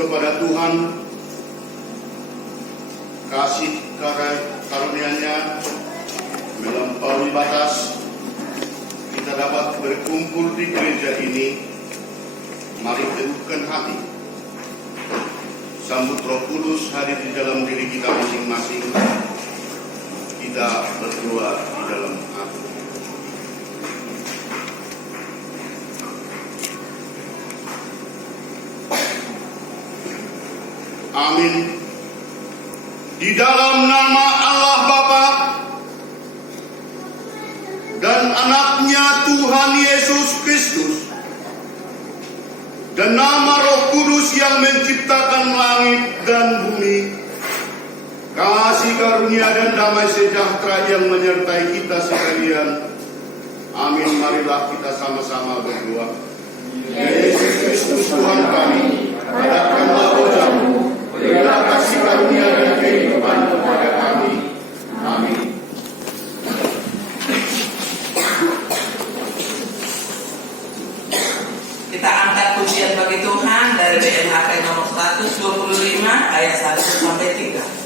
kepada Tuhan, kasih karunia-Nya melampaui batas, kita dapat berkumpul di gereja ini. Mari teguhkan hati, sambut Roh Kudus hadir di dalam diri kita masing-masing. Kita berdoa di dalam hati. Amin. Di dalam nama Allah Bapa dan Anaknya Tuhan Yesus Kristus dan nama Roh Kudus yang menciptakan langit dan bumi, kasih karunia dan damai sejahtera yang menyertai kita sekalian. Amin. Marilah kita sama-sama berdoa. Yesus Kristus Tuhan kami, padatkanlah wajah-Mu, berilah kasih karunia dan kehidupan kepada kami. Amin. Kita angkat pujian bagi Tuhan dari BMHK nomor 125 ayat 1 sampai 3.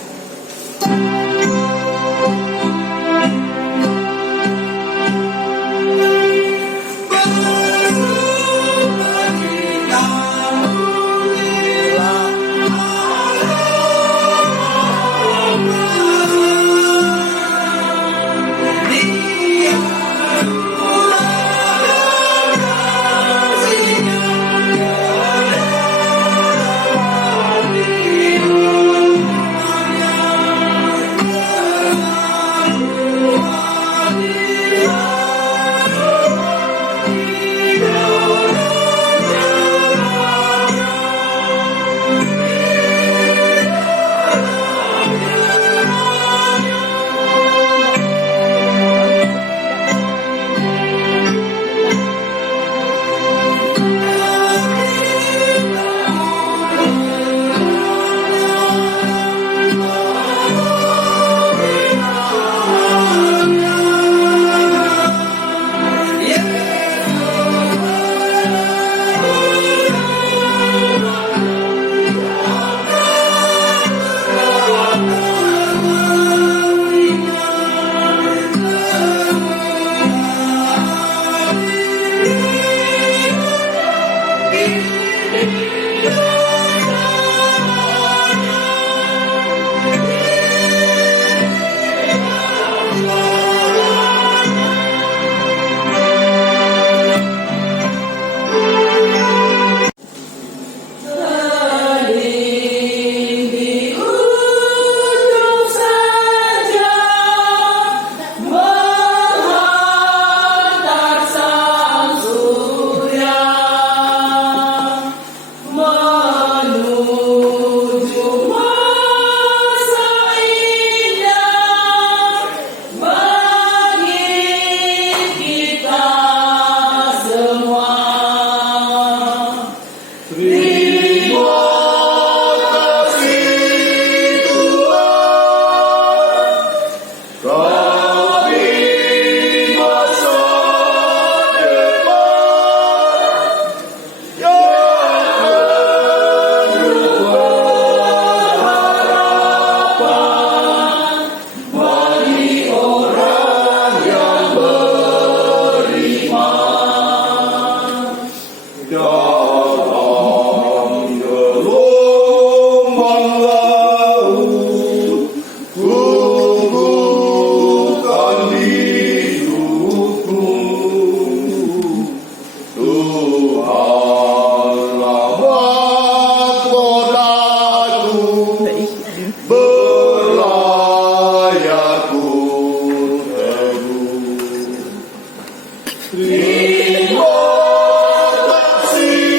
Terima kasih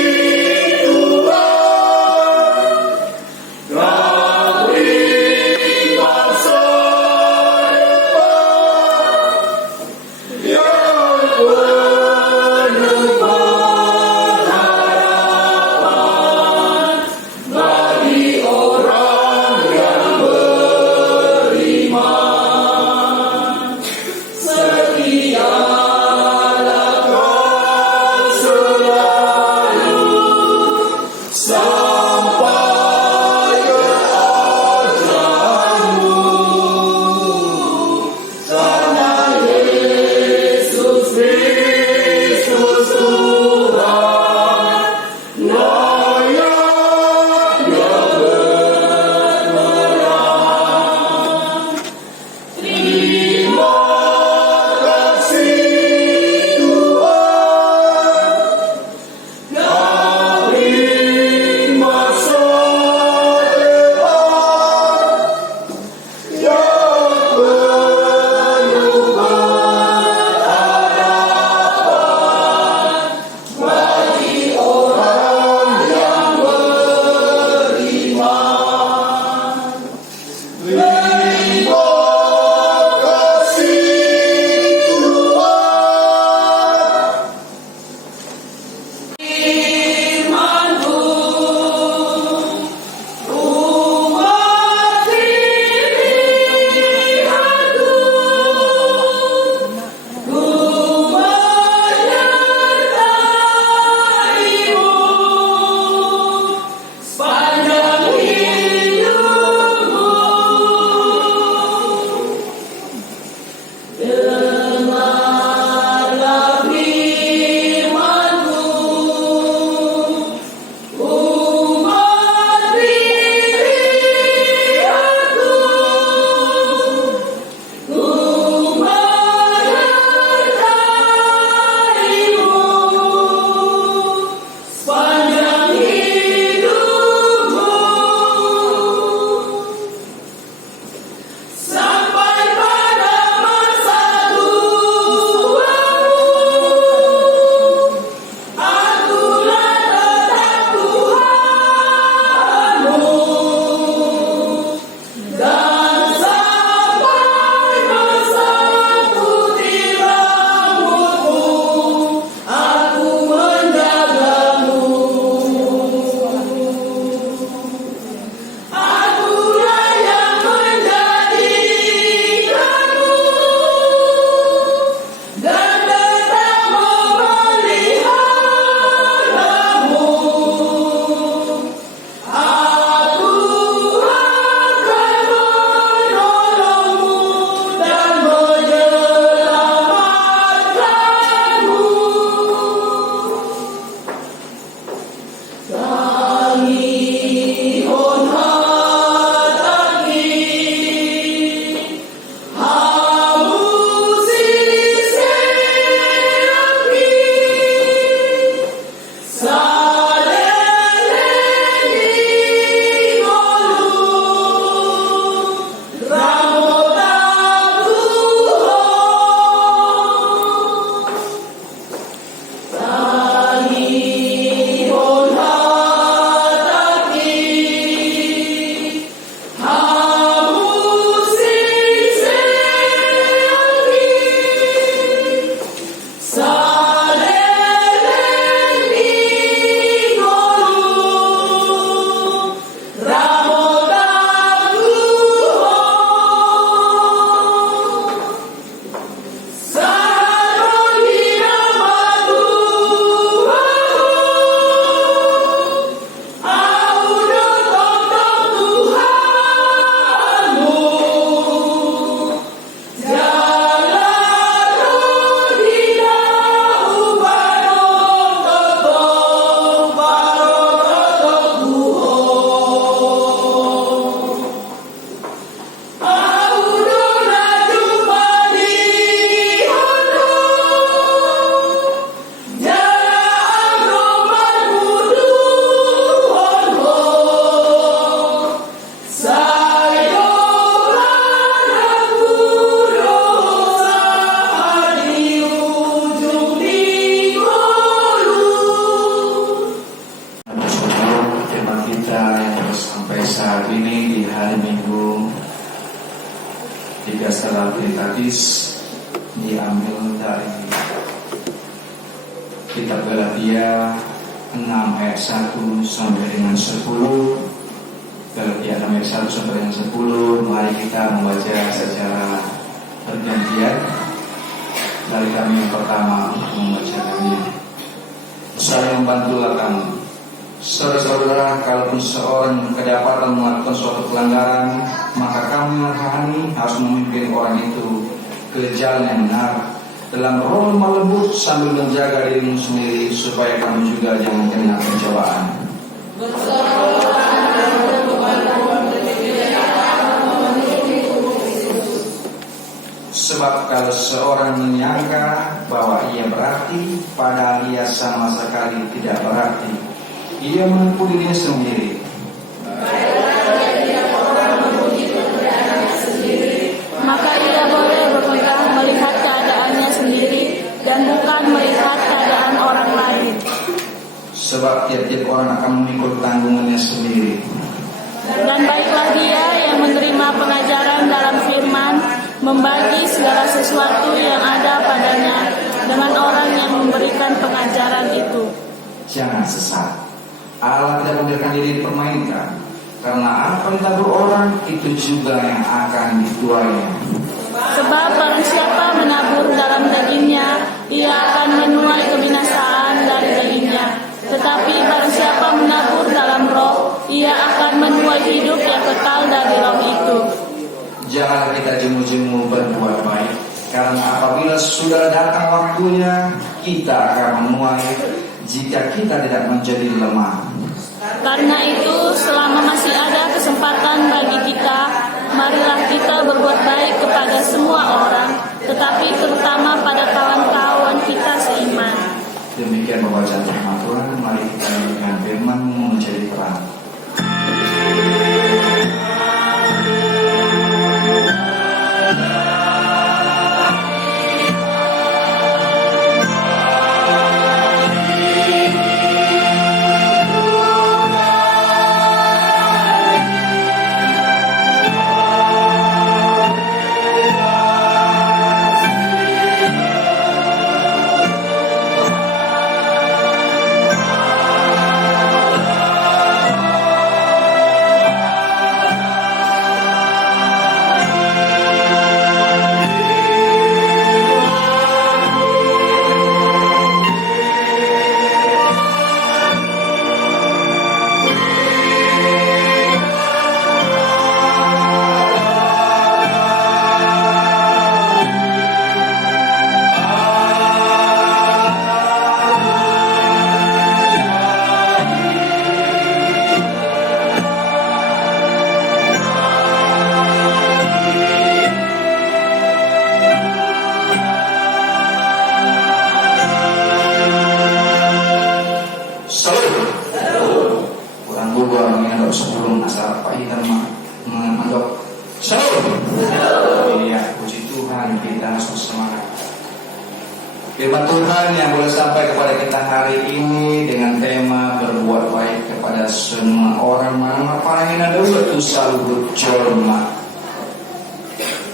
saat ini di hari Minggu 3 setelah Trinitatis diambil dari kitab Galatia 6 ayat 1 sampai dengan 10. Galatia 6 ayat 1 sampai dengan 10. Mari kita membaca secara bergantian. Dari kami yang pertama membacakannya. Saya membantulah kamu. Saudara-saudara, kalaupun seorang kedapatan melakukan suatu pelanggaran, maka kamu yang rohani harus memimpin orang itu ke jalan yang benar dalam roh lemah lembut, sambil menjaga dirimu sendiri supaya kamu juga jangan kena pencobaan. Sebab kalau seorang menyangka bahwa ia berarti, padahal ia sama sekali tidak berarti, ia menipu dirinya sendiri. Maka ia boleh berpegang melihat keadaannya sendiri dan bukan melihat keadaan orang lain. Sebab tiap-tiap orang akan memikul tanggungannya sendiri. Dan baiklah dia yang menerima pengajaran dalam firman, membagi segala sesuatu yang ada padanya dengan orang yang memberikan pengajaran itu. Jangan sesat. Allah tidak membiarkan diri dipermainkan, karena apa yang ditabur orang itu juga yang akan dituainya. Sebab barang siapa menabur dalam dagingnya, ia akan menuai kebinasaan dari dagingnya. Tetapi barang siapa menabur dalam roh, ia akan menuai hidup yang kekal dari roh itu. Jangan kita jemu-jemu berbuat baik, karena apabila sudah datang waktunya, kita akan menuai jika kita tidak menjadi lemah. Karena itu, selama masih ada kesempatan bagi kita, marilah kita berbuat baik kepada semua orang, tetapi terutama pada kawan-kawan kita seiman. Demikian pembacaan firman Tuhan. Mari kita dengarkan firman menjadi terang. Sebelum asal pahitan mandok. Iya, puji Tuhan, kita harus semangat. Firman Tuhan yang boleh sampai kepada kita hari ini dengan tema berbuat baik kepada semua orang, mana paling ada waktu selalu berjolma.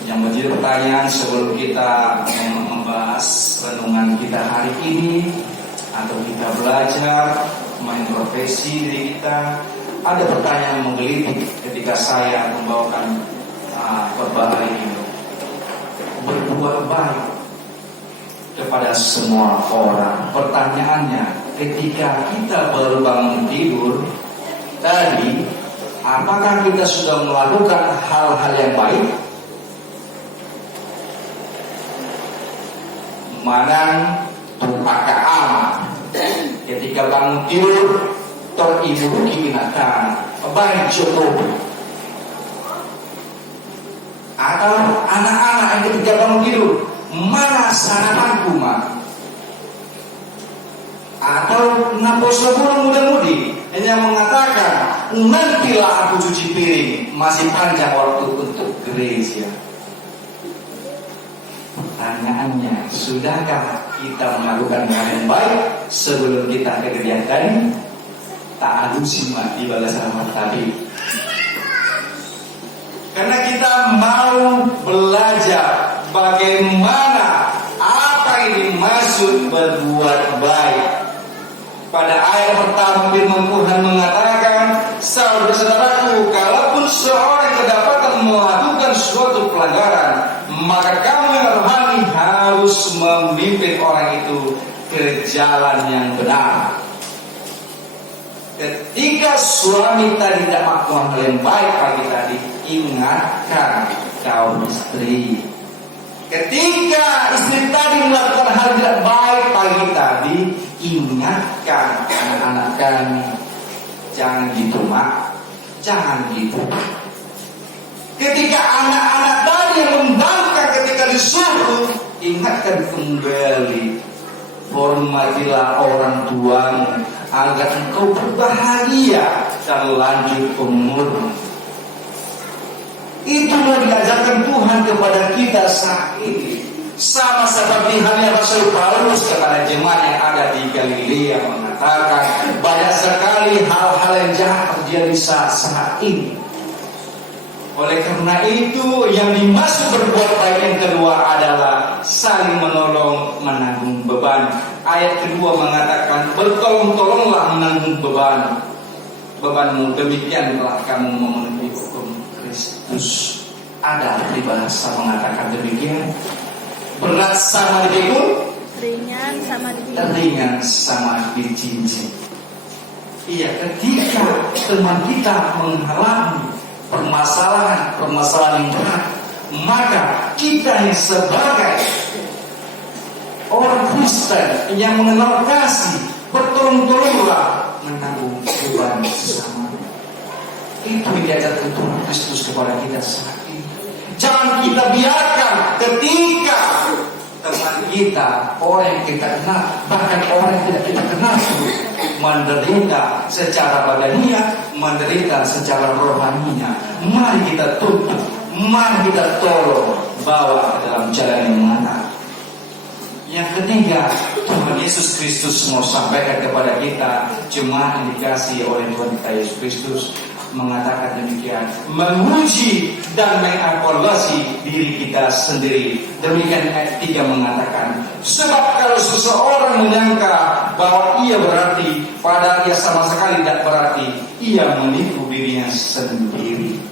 Yang menjadi pertanyaan sebelum kita membahas renungan kita hari ini, atau kita belajar mengintrospeksi diri kita, ada pertanyaan yang menggelitik ketika saya membawakan khotbah hari ini. Berbuat baik kepada semua orang. Pertanyaannya, ketika kita baru bangun tidur tadi, apakah kita sudah melakukan hal-hal yang baik? Manang tupaka amat. Ketika bangun tidur, teribu binatang baik cukup. Atau anak-anak yang ketika bangun tidur, mana sarapanku mak? Atau napos-napos muda-mudi hanya mengatakan, nantilah aku cuci piring, masih panjang waktu untuk gereja. Pertanyaannya, sudahkah kita melakukan hal yang baik sebelum kita ke gereja tadi? Tak ada simak di balas rahmat tadi. Karena kita mau belajar bagaimana apa ini maksud berbuat baik. Pada ayat pertama firman Tuhan mengatakan, saudara-saudaraku, kalaupun seorang kedapatan melakukan suatu pelanggaran, maka kamu yang rohani harus memimpin orang itu ke jalan yang benar. Ketika suami tadi tidak melakukan hal yang baik pagi tadi, ingatkan kaum istri. Ketika istri tadi melakukan hal tidak baik pagi tadi, ingatkan anak-anak kami. Jangan gitu, Mak. Jangan gitu. Ketika anak-anak tadi yang membangkang ketika disuruh, ingatkan kembali. Hormatilah orang tuamu agar engkau berbahagia dan lanjut umurmu. Itu yang diajarkan Tuhan kepada kita saat ini. Sama seperti halnya Rasul Paulus kepada jemaat yang ada di Galilea mengatakan, banyak sekali hal-hal yang jahat terjadi saat ini. Oleh karena itu, yang dimaksud berbuat baik yang kedua adalah saling menolong, menanggung beban. Ayat kedua mengatakan, bertolong-tolonglah menanggung bebanmu, demikian telah kamu memenuhi hukum Kristus. Ada peribahasa mengatakan demikian. Berat sama dipikul, Ringan sama dijinjing. ringan sama dijinjing. Iya, ketika teman kita mengalami permasalahan yang berat, maka kita yang sebagai orang Kristen yang mengenal kasih, bertolong-tolonglah menanggung beban bersama. Itu yang diajarkan Tuhan Kristus kepada kita saat ini. Jangan kita biarkan ketika teman kita, orang yang kita kenal, bahkan orang yang tidak kita kenal, menderita secara badaniah, menderita secara rohaninya. Mari kita tuntut, mari kita tolong, bawa ke dalam jalan yang benar. Yang ketiga, Tuhan Yesus Kristus mau sampaikan kepada kita, jemaat yang dikasihi oleh Tuhan kita Yesus Kristus, mengatakan demikian, menguji dan mengevaluasi diri kita sendiri. Demikian ayat 3 mengatakan, sebab kalau seseorang menyangka bahwa ia berarti, padahal ia sama sekali tidak berarti, ia menipu dirinya sendiri.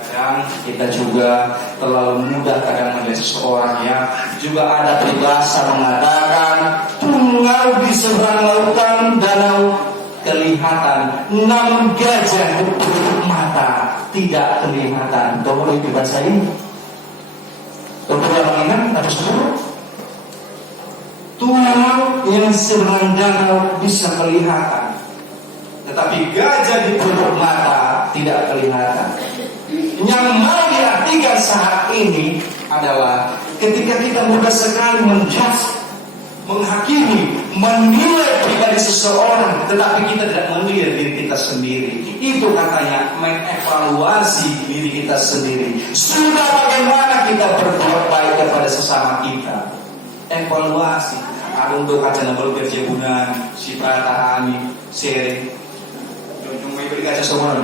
Kadang kita juga terlalu mudah kadang melihat seseorang ya. Juga ada peribahasa mengatakan, tungau di seberang lautan danau kelihatan, namun gajah bertutup mata tidak kelihatan. Kau boleh dibaca ini? Kau boleh mengingat atau seluruh? Tungau yang seberang danau bisa kelihatan, tetapi gajah di tutup mata tidak kelihatan. Yang mau diartikan saat ini adalah ketika kita mudah sekali menjudge, menghakimi, menilai pribadi seseorang, tetapi kita tidak menilai diri kita sendiri. Itu katanya mengevaluasi diri kita sendiri. Sudah bagaimana kita berbuat baik kepada sesama kita? Evaluasi. Arung do kaca nabal kerja bunan, si pratahani, seri. Cuma beri kaca semua.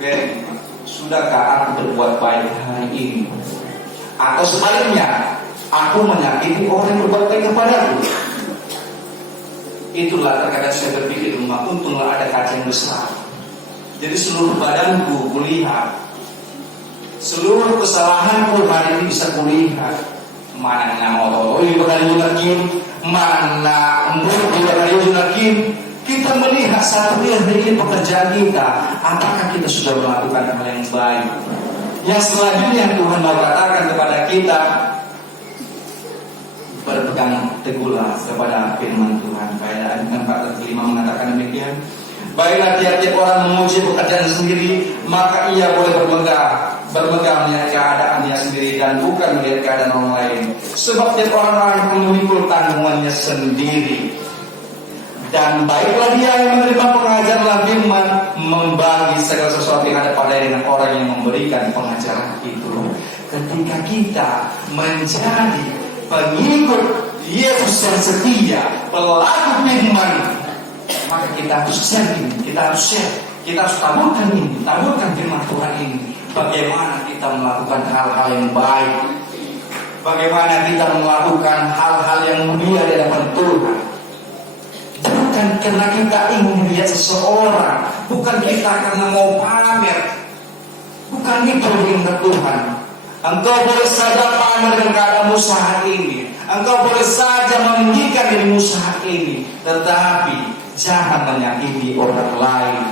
Beri. Sudahkah aku berbuat baik hari ini? Atau sebaliknya, aku menyakiti orang yang berbuat baik kepadaku? Itulah terkadang saya berpikir, untunglah ada kaca yang besar. Jadi seluruh badanku kulihat, seluruh kesalahanku hari ini bisa kulihat. Mana motor ini bakal yunakin, mana mulut bakal yunakin. Kita melihat satu hari ini pekerjaan kita, apakah kita sudah melakukan hal yang baik? Yang selanjutnya Tuhan mau katakan kepada kita, berpegang teguhlah kepada firman Tuhan. Ayat 4 dan 5 mengatakan demikian. Baiklah tiap-tiap orang memuji pekerjaan sendiri, maka ia boleh berpegang melihat keadaannya sendiri dan bukan melihat keadaan orang lain. Sebab tiap orang memikul tanggungannya sendiri. Dan baiklah dia yang menerima pengajaran firman, membagi segala sesuatu yang ada padanya dengan orang yang memberikan pengajaran itu. Ketika kita menjadi pengikut Yesus yang setia, pelaku firman, maka kita harus share ini, kita harus taburkan ini, taburkan firman Tuhan ini bagaimana kita melakukan hal-hal yang baik, bagaimana kita melakukan hal-hal yang mulia di hadapan Tuhan. Bukan karena kita ingin melihat seseorang, bukan kita karena mau pamer, bukan itu yang Tuhan. Engkau boleh saja pamer dengan keadaanmu saat ini, engkau boleh saja meninggikan dirimu saat ini, tetapi jangan menyakiti orang lain.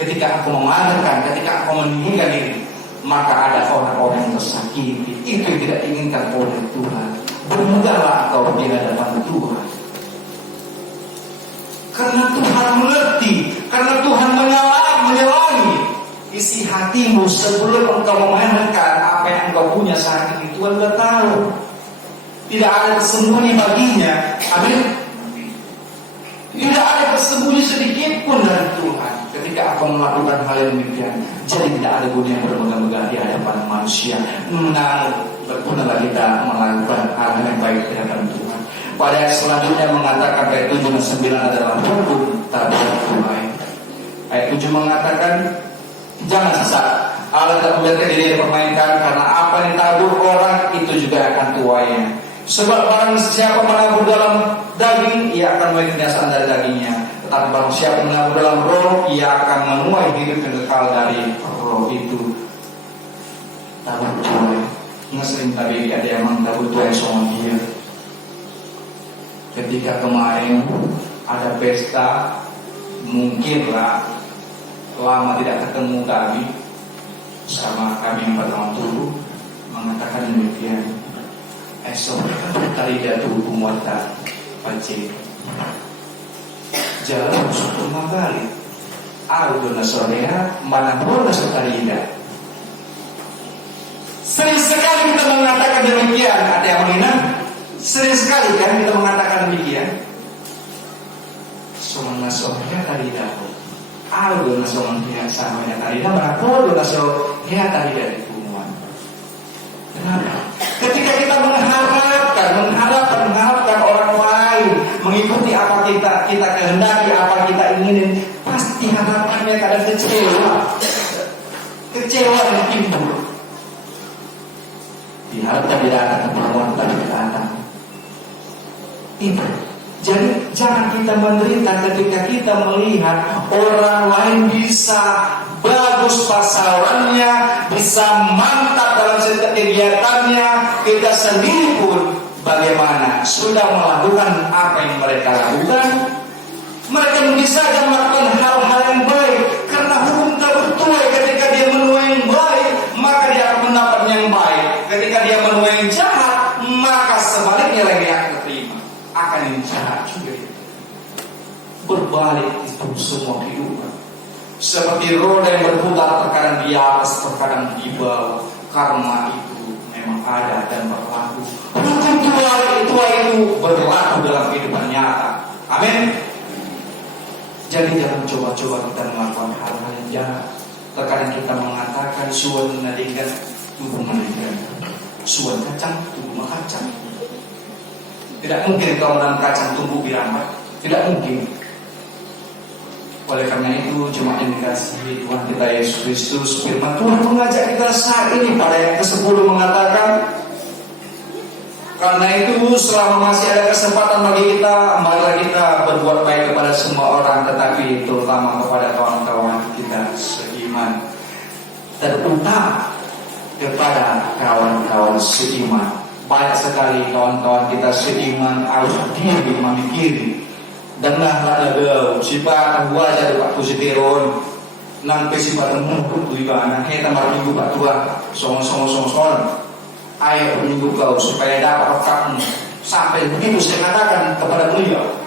Ketika aku memamerkan, ketika aku meninggikan diri, maka ada orang-orang yang tersakiti. Itu yang tidak diinginkan oleh Tuhan. Bermudahlah engkau di hadapan Tuhan, karena Tuhan mengerti, karena Tuhan menyalangi isi hatimu sebelum engkau memamerkan apa yang engkau punya saat ini. Tuhan sudah tahu, tidak ada tersembunyi baginya. Amin. Tidak ada tersembunyi sedikit pun dari Tuhan ketika aku melakukan hal yang demikian. Jadi tidak ada guna yang bermegah-megah di hadapan manusia. Namun bergunalah kita melakukan hal yang baik di hadapan Tuhan. Pada ayat selanjutnya mengatakan ayat 7 dan 9 adalah hukum tabur tuai. Ayat 7 mengatakan, jangan sesak, Allah tak membiarkan diri dipermainkan, karena apa yang ditabur orang itu juga akan tuainya. Sebab barang siapa menabur dalam daging, ia akan menuai kebiasaan dari dagingnya. Tetapi barang siapa menabur dalam roh, ia akan menuai hidup yang kekal dari roh itu. Tabur tuai. Ingat sering tadi ada yang menabur tuai sama dia. Ketika kemarin ada pesta, mungkinlah lama tidak ketemu kami, sama kami yang pertama dulu mengatakan demikian. Esok tadi jatuh umuatan pacik jalan untuk kembali. Aku nasorea mana boleh sekarida. Sering sekali kita mengatakan demikian. Ada yang mengingat? Sering sekali kan kita mengatakan demikian. Soman nasorea tadi dah. Aku nasorea sama yang tadi dah. Mana boleh nasorea tadi dah di hubungan. Kenapa? Ketika kita mengharapkan orang lain mengikuti apa kita kehendaki, apa kita inginin, pasti harapannya kadang kecewa dan timbul. Diharapkan tidak akan keperluan tapi datang. Itu. Jadi jangan kita menderita ketika kita melihat orang lain bisa bagus pasarannya, bisa mantap dalam setiap kegiatannya. Kita sendiri pun bagaimana sudah melakukan apa yang mereka lakukan. Mereka mungkin saja melakukan hal-hal yang baik, karena hukum tak bertuai. Ketika dia menuai yang baik, maka dia akan mendapat yang baik. Ketika dia menuai yang jahat, maka sebaliknya lagi akan terima akan yang jahat juga. Berbalik itu semua kehidupan. Seperti roda yang berputar, terkadang di atas, terkadang di bawah. Karma itu memang ada dan berlaku. Hukum tuai itu berlaku dalam kehidupan nyata. Amin. Jadi jangan coba-coba kita melakukan hal-hal yang jahat. Terkadang kita mengatakan suan menadingkan, tubuh menadingkan. Suan kacang, tubuh kacang. Tidak mungkin kalau menanam kacang tumbuh birambat. Tidak mungkin. Oleh karena itu, jemaat yang dikasihi Tuhan kita Yesus Kristus, firman Tuhan mengajak kita saat ini pada ayat ke-10 mengatakan, karena itu selama masih ada kesempatan bagi kita, marilah kita berbuat baik kepada semua orang, tetapi terutama kepada kawan-kawan kita seiman, terutama kepada kawan-kawan seiman. Banyak sekali kawan-kawan kita seiman harus diri memikiri. Dengarlah lagu siapa wajah Pak Kusitiron nang pesipat mungkut ibana kita minggu Pak Tua song ayo minggu kau supaya dapat kamu sampai begitu saya katakan kepada beliau,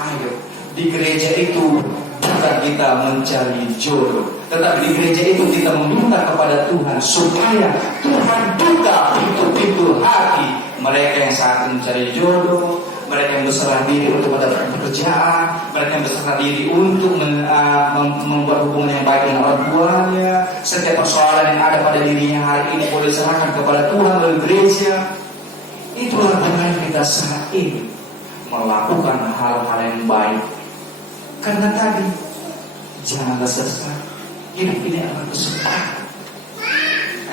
ayo di gereja itu bukan kita mencari jodoh, tetapi di gereja itu kita meminta kepada Tuhan supaya Tuhan buka pintu-pintu hati mereka yang saat mencari jodoh, mereka yang berserah diri untuk mendapatkan pekerjaan, mereka yang berserah diri untuk membuat hubungan yang baik dengan orang tuanya. Setiap persoalan yang ada pada dirinya hari ini boleh serahkan kepada Tuhan melalui gereja. Itulah dengan kita saat ini melakukan hal-hal yang baik. Karena tadi janganlah sesat, hidup ini akan kesempatan.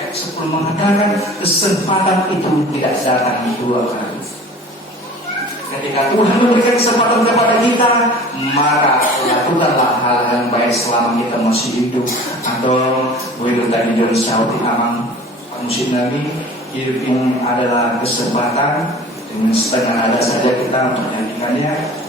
ayat 10 mengatakan kesempatan itu tidak datang dua kali. Ketika Tuhan memberikan kesempatan kepada kita, maka lakukanlah hal yang baik selama kita masih hidup. Atau Wilu tadi John Syauti Amang Musim Nabi, hidup ini adalah kesempatan. Dengan setengah ada saja kita untuk menyanyikannya.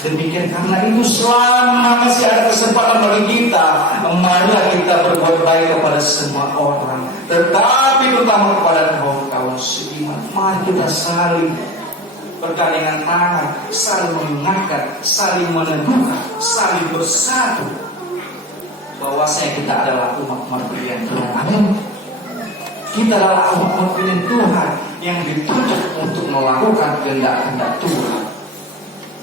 Demikian karena itu selama masih ada kesempatan bagi kita, marilah kita berbuat baik kepada semua orang, tetapi terutama kepada kaum seiman. Mari kita saling bergandengan tangan, saling mengingatkan, saling meneguhkan, saling bersatu bahwasanya kita adalah umat pilihan Tuhan. Amin. Kita adalah umat pilihan Tuhan yang dituntut untuk melakukan kehendak Tuhan,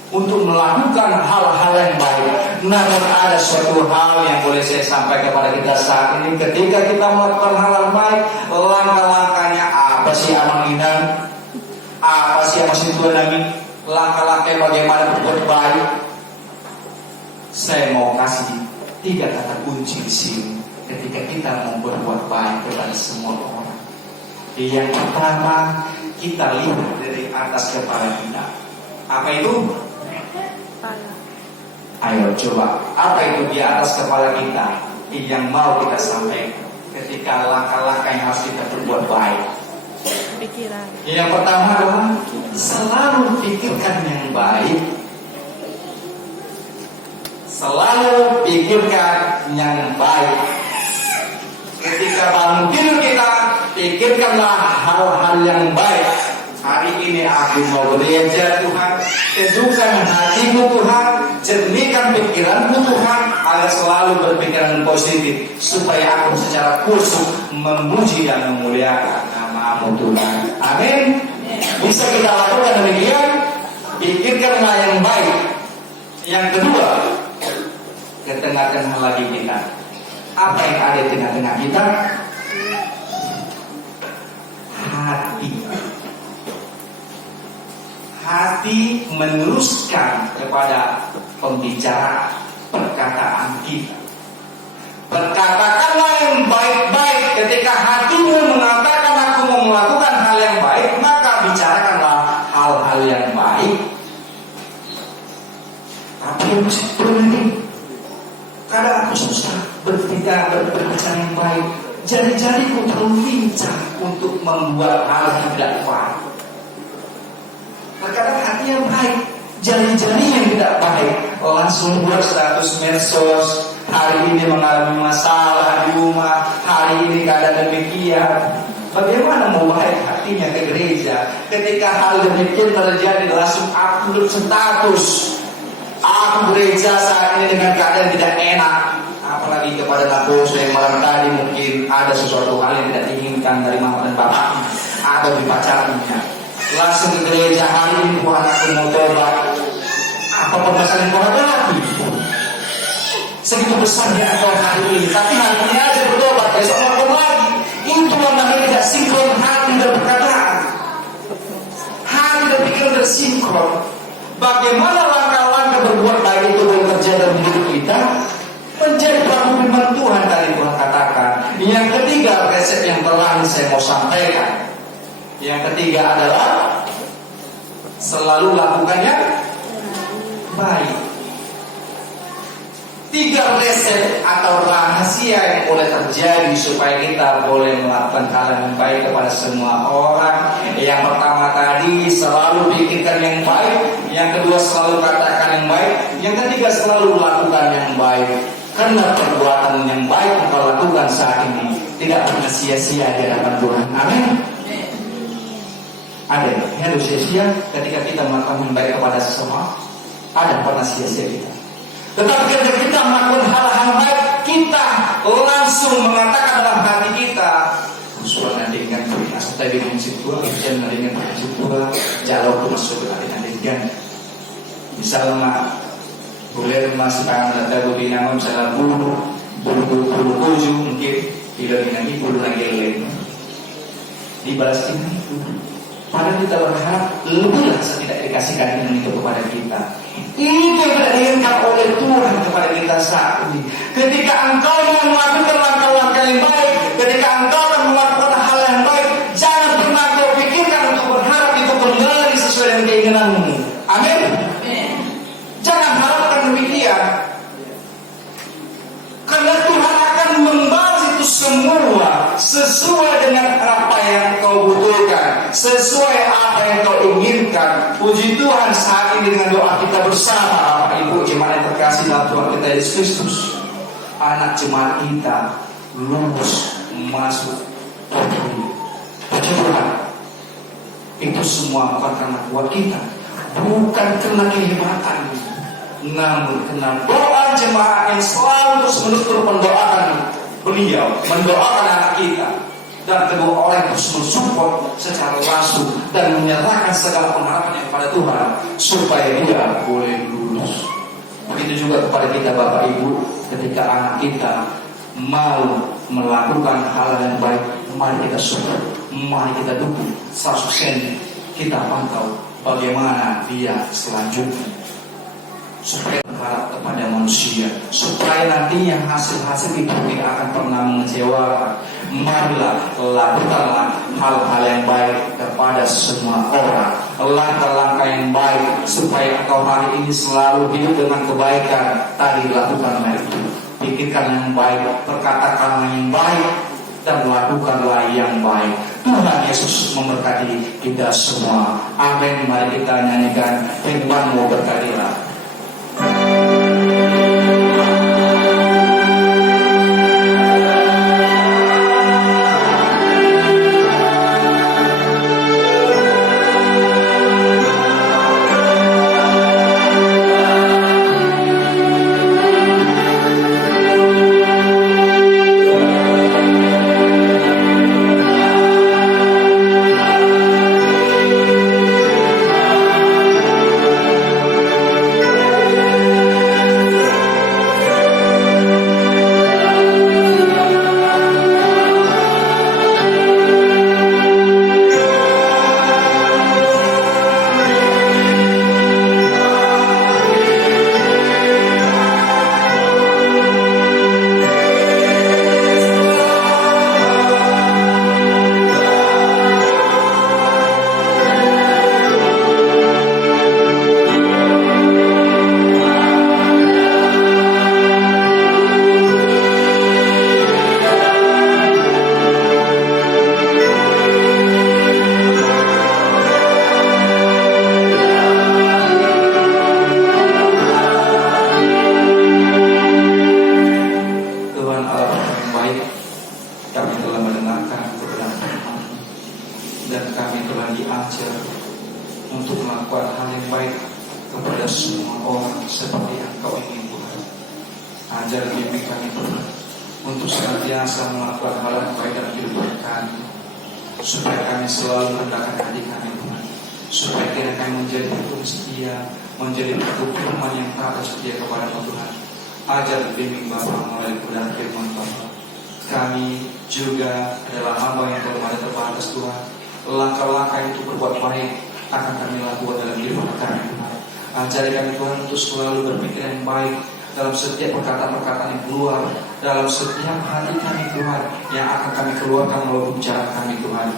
untuk melakukan hal-hal yang baik. Namun ada suatu hal yang boleh saya sampaikan kepada kita saat ini. Ketika kita melakukan hal yang baik, langkah-langkahnya apa sih Amang Inan? Apa sih yang masih Tuhan Nabi? Langkah-langkah bagaimana berbuat baik? Saya mau kasih 3 kata kunci di sini ketika kita mau berbuat baik kepada semua orang. Yang pertama, kita lihat dari atas kepala kita. Apa itu? Ayo coba, apa itu di atas kepala kita yang mau kita sampaikan ketika langkah-langkah yang harus kita berbuat baik? Pikiran. Yang pertama adalah selalu pikirkan yang baik. Selalu pikirkan yang baik. Ketika bangun tidur kita, pikirkanlah hal-hal yang baik. Hari ini aku mau gereja Tuhan, teduhkan hatiku Tuhan, jernihkan pikiranku Tuhan, agar selalu berpikiran positif, supaya aku secara khusyuk memuji dan memuliakan nama-Mu Tuhan. Amin. Bisa kita lakukan demikian. Pikirkanlah yang baik. Yang kedua, ke tengah-tengah lagi kita. Apa yang ada di tengah-tengah kita? Hati. Hati meneruskan kepada pembicaraan, perkataan kita. Berkatakanlah yang baik-baik. Ketika hatimu mengatakan aku mau melakukan hal yang baik, maka bicarakanlah hal-hal yang baik. Tapi yang mesti berani. Kadang aku susah berbicara yang baik. Jari-jariku terlalu lincah untuk membuat hal yang tidak baik. Terkadang hati yang baik, jari-jari yang tidak baik, langsung buat status medsos. Hari ini mengalami masalah di rumah, hari ini keadaan demikian. Bagaimana mau baik hatinya ke gereja ketika hal demikian terjadi, langsung upload status, aku gereja saat ini dengan keadaan tidak enak. Apalagi kepada nakoso yang malam tadi mungkin ada sesuatu hal yang tidak diinginkan dari mama dan bapaknya atau di pacarnya. Langsung ke gereja, hari ini Tuhan aku mau tobat. Apa permasalahan kau hadapi? Segitu besarnya engkau hari ini, tapi hari ini aja bertobat, besok mau lagi. Itu namanya tidak sinkron hati dan perkataan. Hati dan pikiran tersinkron. Bagaimana langkah-langkah berbuat baik itu boleh terjadi dalam hidup kita? Menjadi pelaku firman Tuhan dari Tuhan katakan. Yang ketiga, resep yang terakhir saya mau sampaikan. Yang ketiga adalah selalu lakukan yang baik. 3 resep atau rahasia yang boleh terjadi supaya kita boleh melakukan hal yang baik kepada semua orang. Yang pertama tadi, selalu pikirkan yang baik. Yang kedua, selalu katakan yang baik. Yang ketiga, selalu lakukan yang baik. Karena perbuatan yang baik yang kau lakukan saat ini tidak pernah sia-sia di hadapan Tuhan. Amin. Ada yang sia-sia ketika kita melakukan yang baik kepada sesama. Ada pernah sia-sia kita. Tetapi ketika kita melakukan hal-hal baik, kita langsung mengatakan dalam hati kita, suara dengan asal tadi mengisi tua, jangan dengan mengisi tua, jauh masuk ke dengan. Misalnya, boleh masih tangan ada budi nama misalnya bulu kuju mungkin tidak dengan bulu lagi lain. Dibalas ini, padahal kita berharap lebihlah tidak dikasihkan ini kepada kita. Ini yang tidak diinginkan oleh Tuhan kepada kita saat ini. Ketika engkau melakukan langkah-langkah yang baik, ketika engkau akan melakukan hal yang baik, jangan pernah kau pikirkan untuk berharap itu kembali sesuai dengan keinginanmu. Amin. Jangan harapkan demikian. Karena Tuhan akan membalas itu semua sesuai dengan apa yang kau butuhkan, sesuai apa yang kau inginkan. Puji Tuhan saat ini dengan doa kita bersama, Bapak Ibu jemaat yang terkasih dalam Tuhan kita Yesus Kristus. Anak jemaat kita lulus masuk Tuhan. Itu semua bukan karena kuat kita, bukan karena kehebatan, namun karena doa jemaat yang selalu terus menerus mendoakan beliau, mendoakan anak kita, dan kedua orang terus mensupport secara langsung dan menyerahkan segala pengharapan kepada Tuhan supaya dia boleh lulus. Begitu juga kepada kita Bapak Ibu, ketika anak kita mau melakukan hal yang baik, mari kita support, mari kita dukung 100%. Kita pantau bagaimana dia selanjutnya, supaya berharap kepada manusia, supaya nantinya hasil-hasil itu tidak akan pernah mengecewakan. Marilah lakukanlah hal-hal yang baik kepada semua orang, langkah-langkah yang baik supaya engkau hari ini selalu hidup dengan kebaikan. Tadi lakukanlah itu, pikirkan yang baik, perkatakanlah yang baik, dan lakukanlah yang baik. Tuhan Yesus memberkati kita semua. Amin. Mari kita nyanyikan firman-Mu, berkatilah. ajar untuk melakukan hal yang baik kepada semua orang seperti yang Kau ingin Tuhan. Ajar bimbing kami Tuhan untuk senantiasa melakukan hal yang baik dalam kehidupan kami, supaya kami selalu merendahkan hati kami Tuhan, supaya kami menjadi hukum setia, menjadi firman yang taat dan setia kepada Tuhan. Ajar bimbing Bapa melalui kebenaran firman Bapa. Kami juga adalah hamba yang belum ada terbatas Tuhan. Langkah-langkah untuk berbuat baik akan kami lakukan dalam kehidupan kami Tuhan. Ajari kami Tuhan untuk selalu berpikir yang baik dalam setiap perkataan-perkataan yang keluar, dalam setiap hati kami Tuhan yang akan kami keluarkan melalui ucapan kami Tuhan.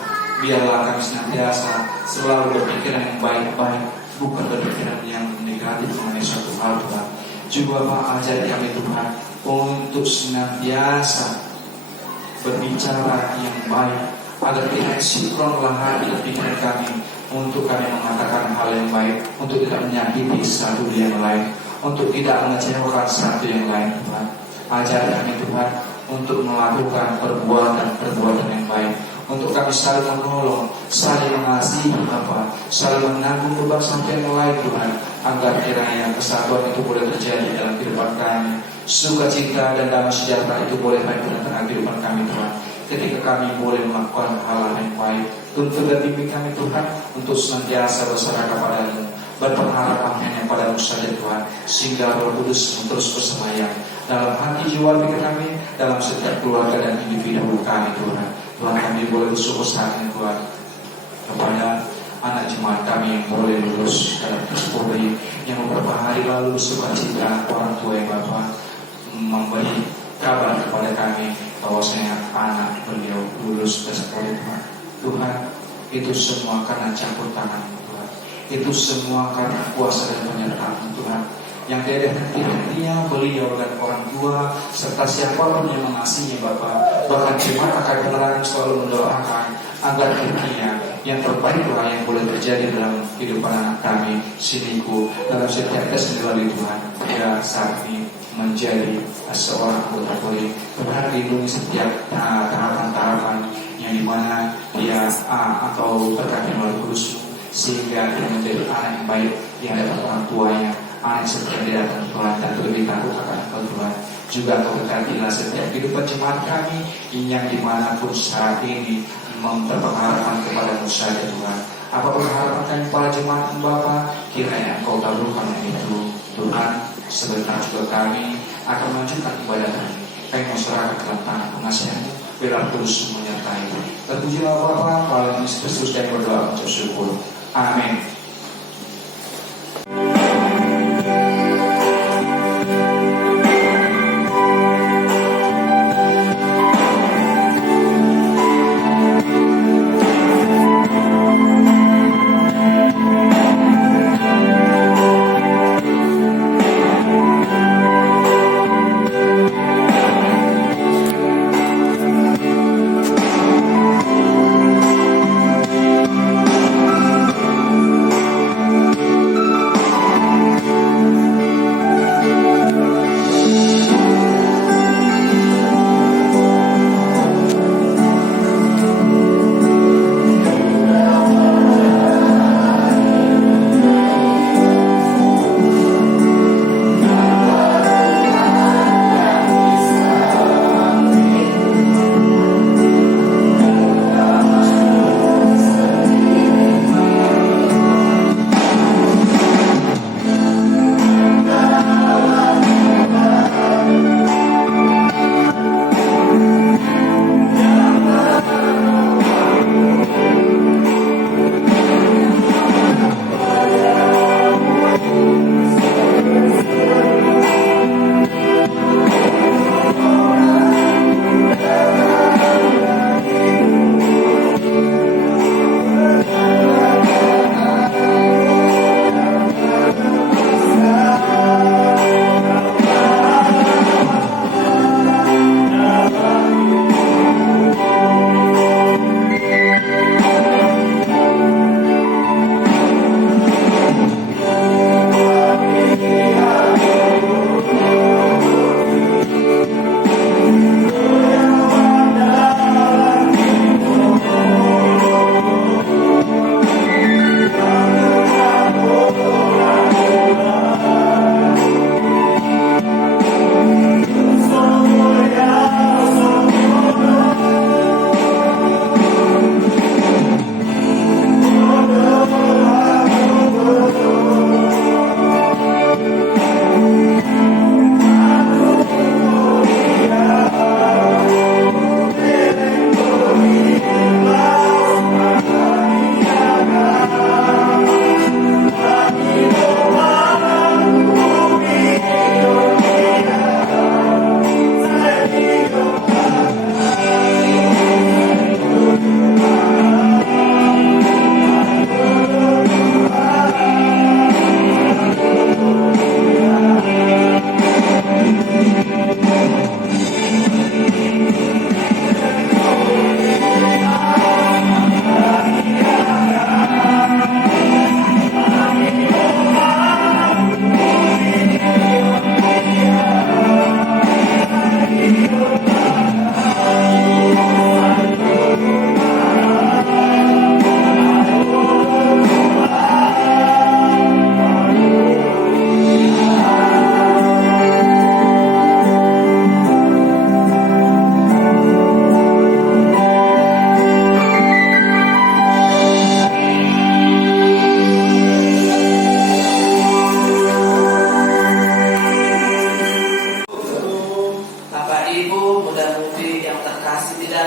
Biarlah kami senantiasa selalu berpikiran yang baik-baik, bukan berpikiran yang negatif mengenai suatu hal Tuhan. Juga Bapa, ajari kami Tuhan untuk senantiasa berbicara yang baik, agar tidak sinkronlah hati dan pikiran kami untuk kami mengatakan hal yang baik, untuk tidak menyakiti satu yang lain, untuk tidak mengecewakan satu yang lain Tuhan. Ajar kami Tuhan untuk melakukan perbuatan yang baik, untuk kami saling menolong, saling mengasihi Bapa, saling menanggung beban satu yang lain Tuhan, agar kiranya kesatuan itu boleh terjadi dalam kehidupan kami, sukacita dan damai sejahtera itu boleh hadir dalam kehidupan kami Tuhan. Ketika kami boleh melakukan hal yang baik, tuntun dan bimbing kami Tuhan untuk senantiasa berserah kepada-Mu, berpengharapan hanya pada-Mu saja Tuhan, sehingga Roh Kudus terus bersemayam dalam hati jiwa pikir kami, dalam setiap keluarga dan individu kami Tuhan. Tuhan, kami boleh bersyukur saat ini Tuhan kepada anak jemaat kami yang boleh lulus dalam tes Polri, yang beberapa hari lalu sukacita orang tua yang Bapak memberi kabar kepada kami bahwasanya anak beliau lulus tes Polri Tuhan. Tuhan, itu semua karena campur tangan Tuhan, itu semua karena kuasa dan penyertaan Tuhan, yang tidak henti-hentinya beliau dan orang tua serta siapapun yang mengasihi Bapak, bahkan jemaat akan penerangan selalu mendoakan agar kiranya yang terbaiklah yang boleh terjadi dalam kehidupan anak kami Siniku dalam setiap tes yang dilalui Tuhan. Ya, saat ini menjadi seorang anggota Polri, Tuhan lindungi setiap tahapan-tahapan yang dimana dia atau berkati melalui Kudus, sehingga dia menjadi anak yang baik yang dapat orang tuanya, anak seperti yang didatang Tuhan, dan lebih takut akan Engkau Tuhan. Juga Engkau berkatilah setiap kehidupan jemaat kami yang dimanapun saat ini memperpengharapan kepada-Mu saja Tuhan. Apapun harapan kami para jemaat Bapa, kiranya Engkau taburkan itu Tuhan. Sebentar juga kami akan melanjutkan ibadah kami. Kami masyarakat dalam tangan pengasihan-Mu, biarlah Kudus menyertai. Terpujilah Bapa, melalui Kristus dan berdoa ucap syukur. Amin.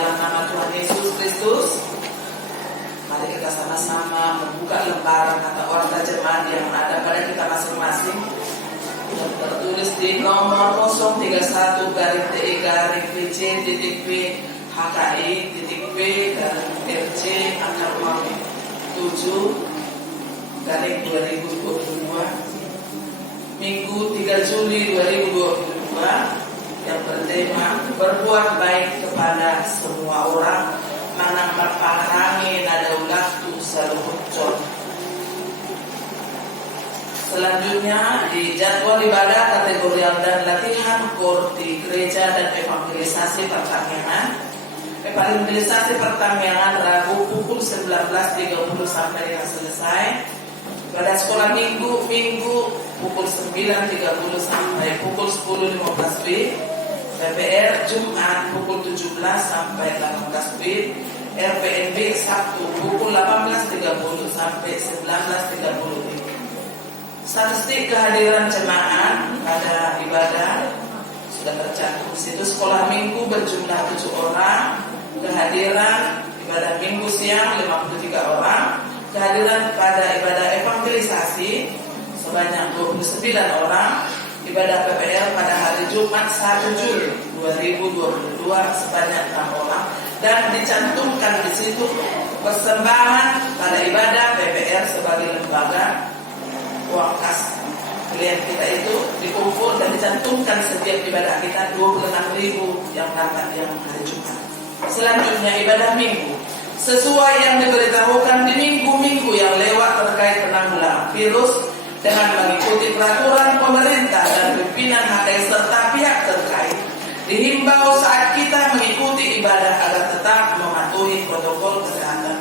dalam nama Tuhan Yesus Kristus, mari kita sama-sama membuka lembaran atau order jemaat yang ada pada kita masing-masing yang tertulis di nomor 031-TE-VC-P HKI.P RC angka 7/2022 Minggu 3 Juli 2022 yang bertema berbuat baik kepada semua orang, manang marpahangi nada ulaktu saluhut. Selanjutnya di jadwal ibadah kategorial dan latihan core di gereja dan evangelisasi pertanian. Evangelisasi pertanian Rabu pukul 19.30 sampai dengan selesai. Pada sekolah minggu pukul 9.30 sampai pukul 10.15 WIB. PPR Jumat pukul 17 sampai 18 WIB. RPNB Sabtu pukul 18.30 sampai 19.30 WIB. Statistik kehadiran jemaat pada ibadah sudah tercantum di situ. Sekolah minggu berjumlah 7 orang, kehadiran ibadah minggu siang 53 orang, kehadiran pada ibadah evangelisasi sebanyak 29 orang, ibadah PPR pada hari Jumat 1 Juli 2022 sebanyak 6 orang, dan dicantumkan di situ persembahan pada ibadah PPR sebagai lembaga uang kas klien kita itu dikumpul dan dicantumkan setiap ibadah kita 26.000 yang dapat yang hari Jumat. Selanjutnya ibadah minggu sesuai yang diberitahukan di minggu-minggu yang lewat terkait penanggulangan virus dengan mengikuti peraturan pemerintah dan pimpinan HKI serta pihak terkait. Dihimbau saat kita mengikuti ibadah agar tetap mematuhi protokol kesehatan.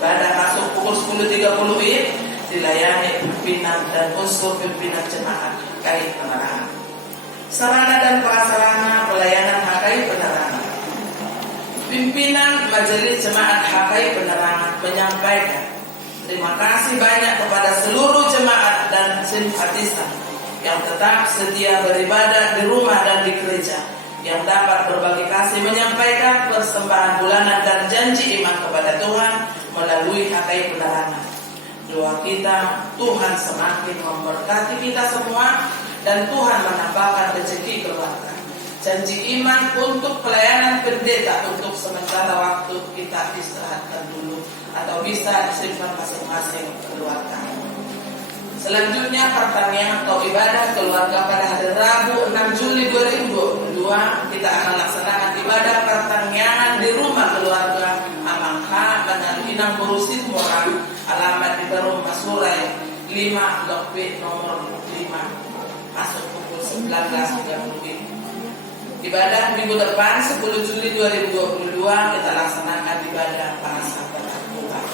Ibadah masuk pukul 10.30 WIB, dilayani pimpinan dan unsur pimpinan jemaat HKI Penerangan. Sarana dan prasarana pelayanan HKI Penerangan. Pimpinan Majelis Jemaat HKI Penerangan menyampaikan terima kasih banyak kepada seluruh jemaat dan simpatisan yang tetap setia beribadah di rumah dan di gereja, yang dapat berbagi kasih menyampaikan persembahan bulanan dan janji iman kepada Tuhan melalui HKI Penerangan. Doa kita, Tuhan semakin memberkati kita semua dan Tuhan menambahkan rezeki keluarga. Janji iman untuk pelayanan pendeta untuk sementara waktu kita istirahatkan dulu atau bisa disimpan masing-masing keluarga. Selanjutnya pertanian atau ibadah keluarga pada hari Rabu 6 Juli 2022 kita akan laksanakan ibadah pertanian di rumah keluarga Amangka Bandar Inang Berusit Morang, alamat di Baru Masurai 5 Blok B nomor 5, masuk pukul 19.30. Ibadah minggu depan 10 Juli 2022 kita laksanakan ibadah para sahabat Tuhan.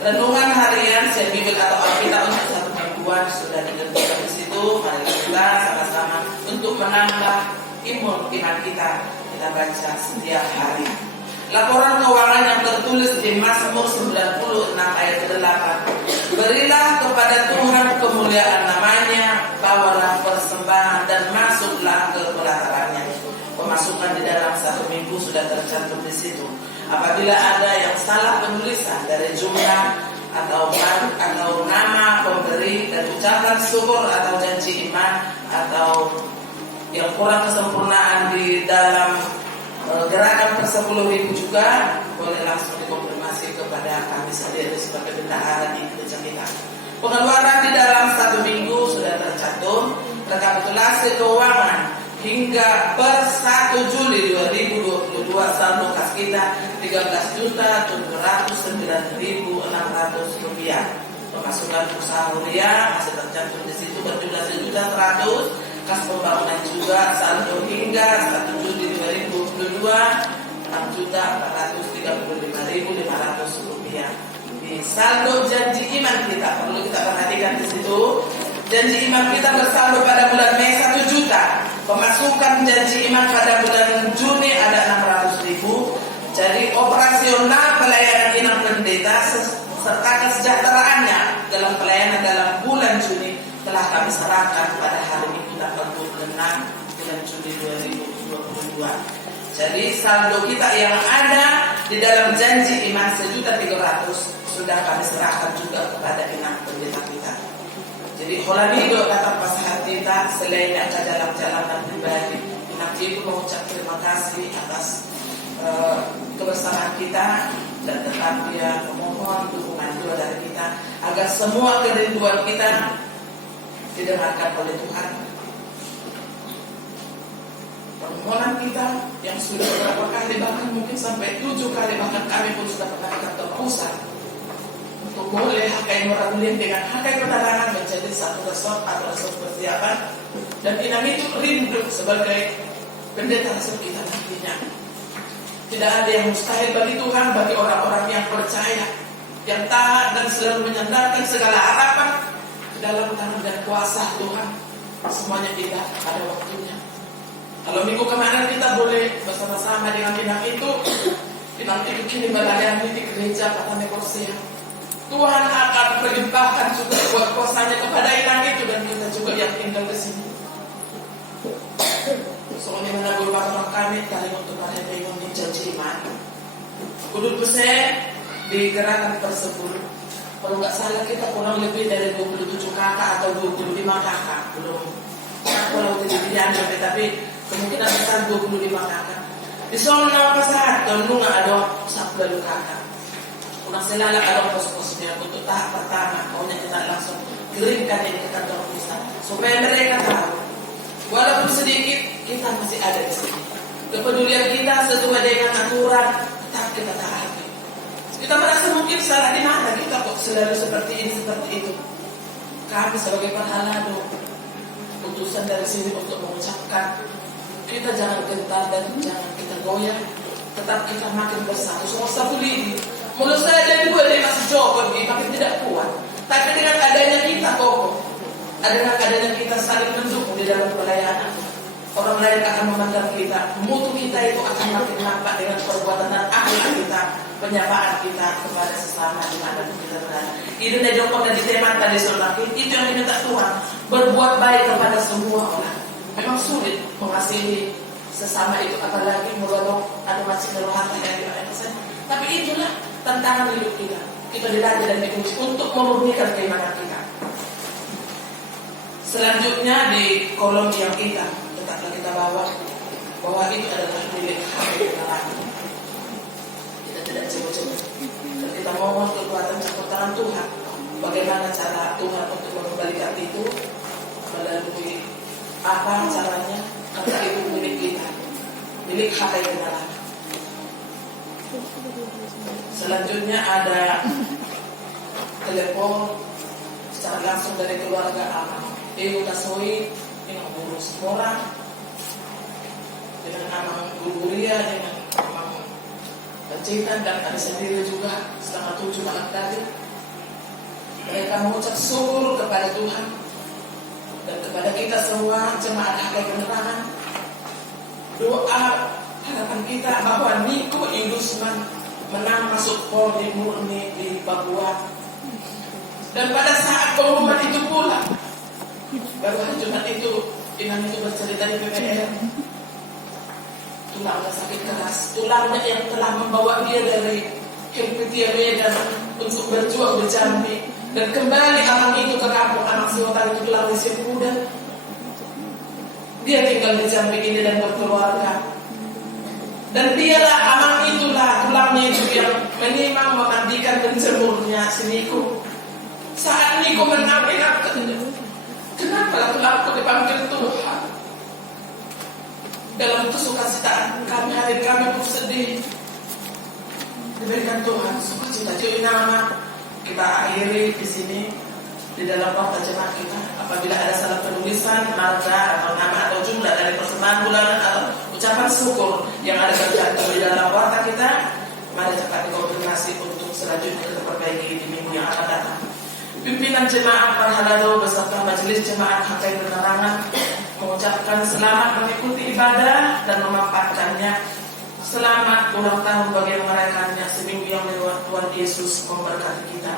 Renungan harian siap Bibel atau Alkitab untuk satu mingguan sudah ditentukan di situ. Mari kita sama-sama untuk menambah iman kita baca setiap hari. Laporan keuangan yang tertulis di Mazmur 96 ayat 8. Berilah kepada Tuhan kemuliaan namanya, bawalah persembahan dan masuklah ke pelatarannya. Pemasukan di dalam satu minggu sudah tercantum di situ. Apabila ada yang salah penulisan dari jumlah atau nama pemberi dan ucapan syukur atau janji iman atau yang kurang kesempurnaan di dalam gerakan per 10.000 juga boleh langsung dikonfirmasi kepada kami sendiri sebagai bendahara di gereja kita. Pengeluaran di dalam satu minggu sudah tercantum. Rekapitulasi keuangan hingga per 1 Juli 2022 saldo kas kita 13.709.600 rupiah. Pemasukan usaha harian masih tercantum di situ berjumlah 1.100.000. Kas pembangunan juga saldo hingga 1 Juli 2022 6.435.500 rupiah. Di saldo janji iman kita perlu kita perhatikan di situ. Janji iman kita bersaldo pada bulan Mei 1 juta. Pemasukan janji iman pada bulan Juni ada 600.000. Jadi operasional pelayanan inang pendeta serta kesejahteraannya dalam pelayanan dalam bulan Juni telah kami serahkan pada hari Minggu tanggal 26 bulan Juli 2022. Jadi saldo kita yang ada di dalam janji iman 1.300.000 sudah kami serahkan juga kepada inang pendeta kita. Jadi holanido datang pas hati kita selain ada jalan-jalan dan pribadi. Inang itu mengucap terima kasih atas kebersamaan kita dan tetap dia memohon dukungan doa dari kita agar semua kerinduan kita didengarkan oleh Tuhan. Permohonan kita yang sudah beberapa kali, bahkan mungkin sampai 7 kali, bahkan kami pun sudah pernah ke kantor pusat untuk boleh Hakai Moragulian dengan Hakai Penerangan menjadi satu resort atau resort persiapan, dan inang itu rindu sebagai pendeta resort kita nantinya. Tidak ada yang mustahil bagi Tuhan, bagi orang-orang yang percaya, yang taat dan selalu menyandarkan segala harapan ke dalam tangan dan kuasa Tuhan. Semuanya tidak ada waktunya. Kalau minggu kemarin kita boleh bersama-sama dengan inang itu kini melayani di gereja Katane Korsea. Tuhan akan melimpahkan juga buat kuasanya kepada inang itu dan kita juga yang tinggal di sini. Soalnya menabur orang kami kali untuk pada yang menjanji iman. Kudut besar di gerakan tersebut. Kalau nggak salah kita kurang lebih dari 27 kakak atau 25 kakak belum. Kalau tidak diambil, tapi kemungkinan besar 25 kakak. Di sana pasar tolong ada 10 kakak. Kurang selalu ada pos-posnya untuk tahap pertama. Maunya kita langsung kirimkan ini ke kantor pusat supaya mereka tahu walaupun sedikit kita masih ada di sini. Kepedulian kita sesuai dengan aturan tetap kita taati. Kita merasa mungkin salah di mana kita kok selalu seperti ini seperti itu. Kami sebagai parhalado utusan dari sini untuk mengucapkan kita jangan gentar dan jangan kita goyah, tetap kita makin bersatu. Semua satu lidi. Mulut saja dua dia masih jauh pergi, makin tidak kuat. Tapi dengan adanya kita kokoh, dengan adanya kita saling mendukung di dalam pelayanan, orang lain akan memandang kita. Mutu kita itu akan makin nampak dengan perbuatan dan akhlak kita, penyapaan kita kepada sesama di mana kita berada. Ini nedokon dan diteman tadi semakin itu yang diminta Tuhan, berbuat baik kepada semua orang. Memang sulit mengasihi sesama itu, apalagi menolong atau masih merohani yang dilakukan. Tapi itulah tantangan hidup kita. Kita dilatih dan diuji untuk memurnikan keimanan kita. Selanjutnya di kolom yang kita tetaplah kita bawa bahwa itu adalah milik Allah. Kita tidak coba-coba. Dan kita mohon kekuatan campur tangan Tuhan. Bagaimana cara Tuhan untuk mengembalikan itu, melalui apa caranya, karena itu milik kita, milik Hakai Penerangan. Selanjutnya ada telepon secara langsung dari keluarga Amang Dewi Tasoi dengan ngurus orang, dengan Amang Guguria, dengan Amang Pencitan, dan kami sendiri juga 6:30 malam tadi. Mereka mengucap syukur kepada Tuhan dan kepada kita semua jemaat Hakai Penerangan. Doa harapan kita bahwa Niko Indusman menang masuk Polri murni di Papua. Dan pada saat pengumuman itu pula, baru hari Jumat itu inang itu bercerita di PPR, tulangnya sakit keras, tulangnya yang telah membawa dia dari Kempetia Medan untuk berjuang di Jambi, dan kembali Amang itu ke kampung anak Siotan itu tulang di muda. Dia tinggal di Jambi ini dan berkeluarga. Dan dialah Amang itulah tulangnya itu yang menimang, memandikan, menjemurnya si Niko. Saat Niko menang, kenapa tulangku dipanggil Tuhan? Dalam kesukacita kami, hari kami pun sedih. Diberikan Tuhan sukacita. Jadi nama kita akhiri di sini di dalam waktu jemaat kita. Apabila ada salah penulisan, marga atau nama atau jumlah dari persembahan bulanan atau ucapan syukur yang ada tercantum di dalam warta kita, mari cepat dikonfirmasi untuk selanjutnya kita perbaiki di minggu yang akan datang. Pimpinan jemaat Parhalado beserta majelis jemaat Hakai Penerangan mengucapkan selamat mengikuti ibadah dan memanfaatkannya. Selamat ulang tahun bagi yang merayakannya seminggu yang lewat. Tuhan Yesus memberkati kita.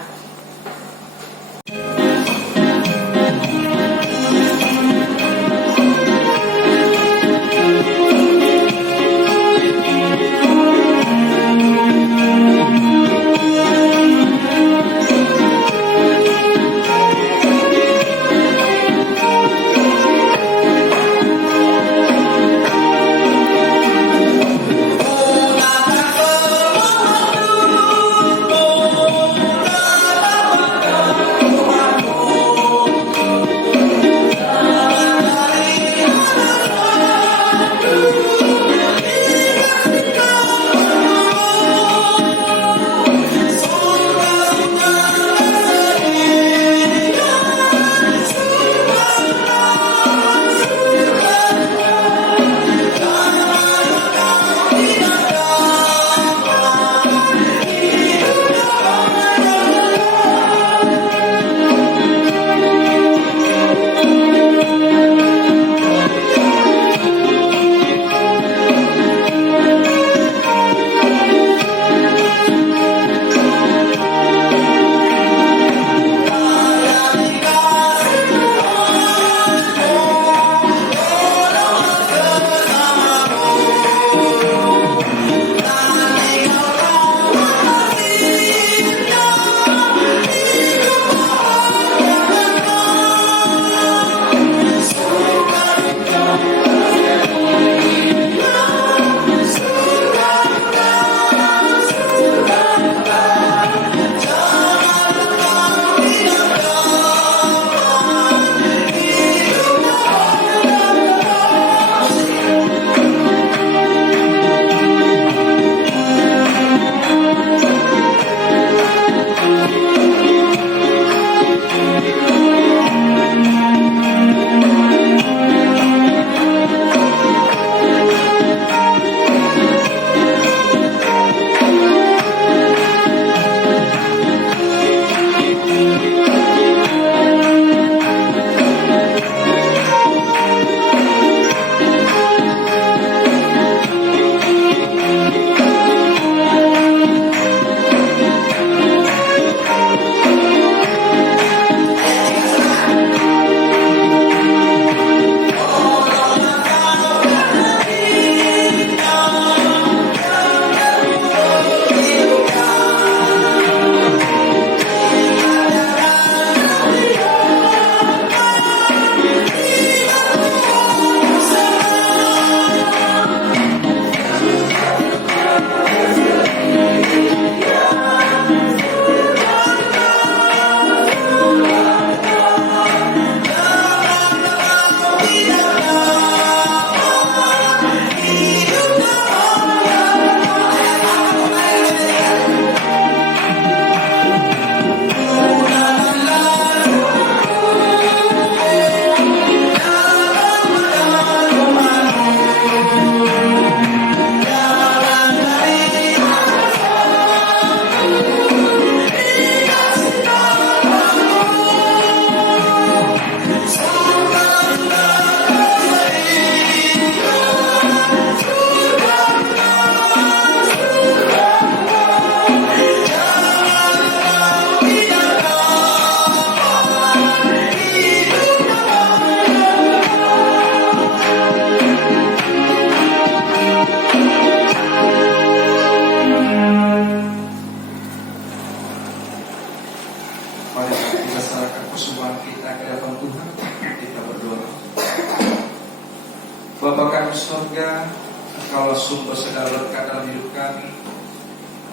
surga, Engkaulah sumber segala berkat dalam hidup kami.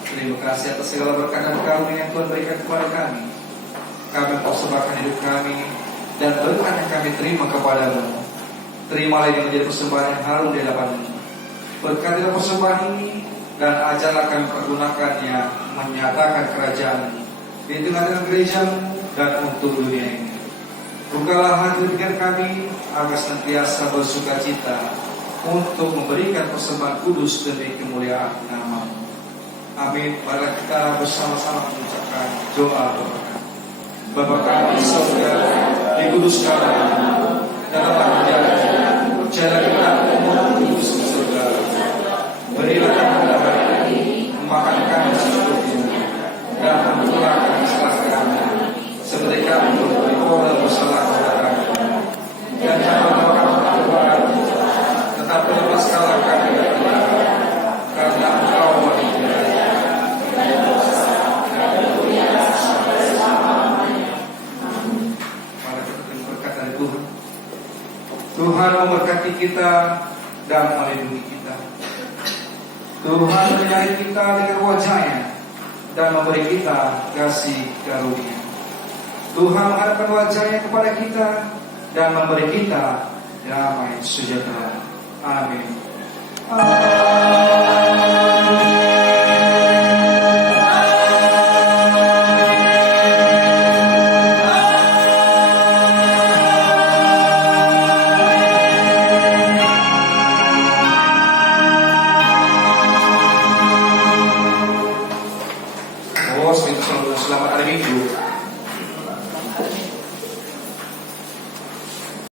Terima kasih atas segala berkat dan karunia yang Tuhan berikan kepada kami. Kami persembahkan hidup kami dan berkat yang kami terima kepadamu. Terimalah ini menjadi persembahan yang harum di hadapan-Mu. Berkatilah persembahan ini dan ajarlah kami pergunakannya menyatakan kerajaan-Mu di tengah-tengah gereja-Mu dan untuk dunia ini. Bukalah hati pikiran kami agar senantiasa bersukacita untuk memberikan persembahan kudus demi kemuliaan nama-Mu. Amin. Mari kita bersama-sama mengucapkan doa berkat. Bapa kami di surga, dikuduskanlah nama-Mu, dalam perjalanan kita menuju surga. Berilah kami pada hari ini makan kami secukupnya, dan ampunilah kami kesalahan kami, seperti kami memberi orang bersalah kepada kami. Dan jangan membawa kami ke cobaan, tetapi lepaskanlah kami dari jahat, karena Engkau Maha Pengampun. Mari kita terima berkat dari Tuhan. Tuhan memberkati kita dan melindungi kita. Tuhan menyertai kita dengan wajah-Nya dan memberi kita kasih karunia. Tuhan menghadapkan wajah-Nya kepada kita dan memberi kita damai sejahtera. Amin. Amin.